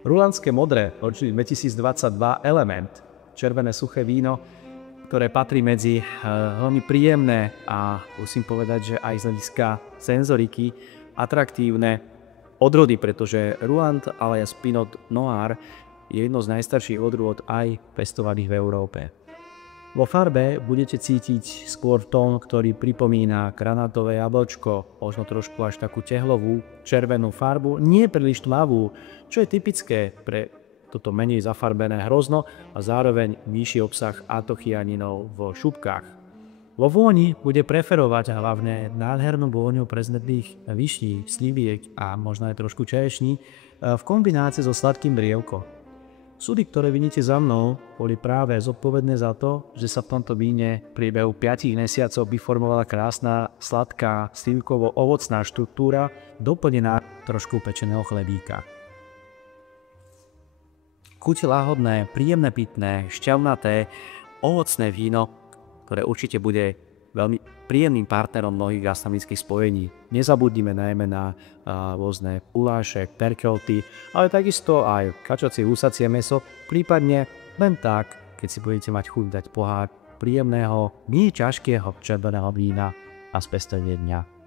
Rulandské modré, ročník 2022 Element, červené suché víno, ktoré patrí medzi veľmi príjemné a musím povedať, že aj z hľadiska senzoriky atraktívne odrody, pretože Ruland alias Pinot Noir je jedno z najstarších odrôd aj pestovaných v Európe. Vo farbe budete cítiť skôr tón, ktorý pripomína granátové jablčko, možno trošku až takú tehlovú červenú farbu, nie príliš tmavú, čo je typické pre toto menej zafarbené hrozno a zároveň vyšší obsah antocyaninov v šupkách. Vo vôni bude preferovať hlavne nádhernú vôňu prezretných višní, sliviek a možno aj trošku čerešní v kombinácii so sladkým drievkom. Súdy, ktoré vidíte za mnou, boli práve zodpovedné za to, že sa v tomto víne v priebehu 5 mesiacov vyformovala krásna, sladká, slivkovo-ovocná štruktúra, doplnená trošku pečeného chlebíka. Chuť láhodné, príjemné pitné, šťavnaté, ovocné víno, ktoré určite bude veľmi príjemným partnerom mnohých gastronomických spojení. Nezabudnime najmä na rôzne uláše, perkelty, ale takisto aj kačacie, husacie mäso, prípadne len tak, keď si budete mať chuť dať pohár príjemného, nie ťažkého červeného vína a spestrenie dňa.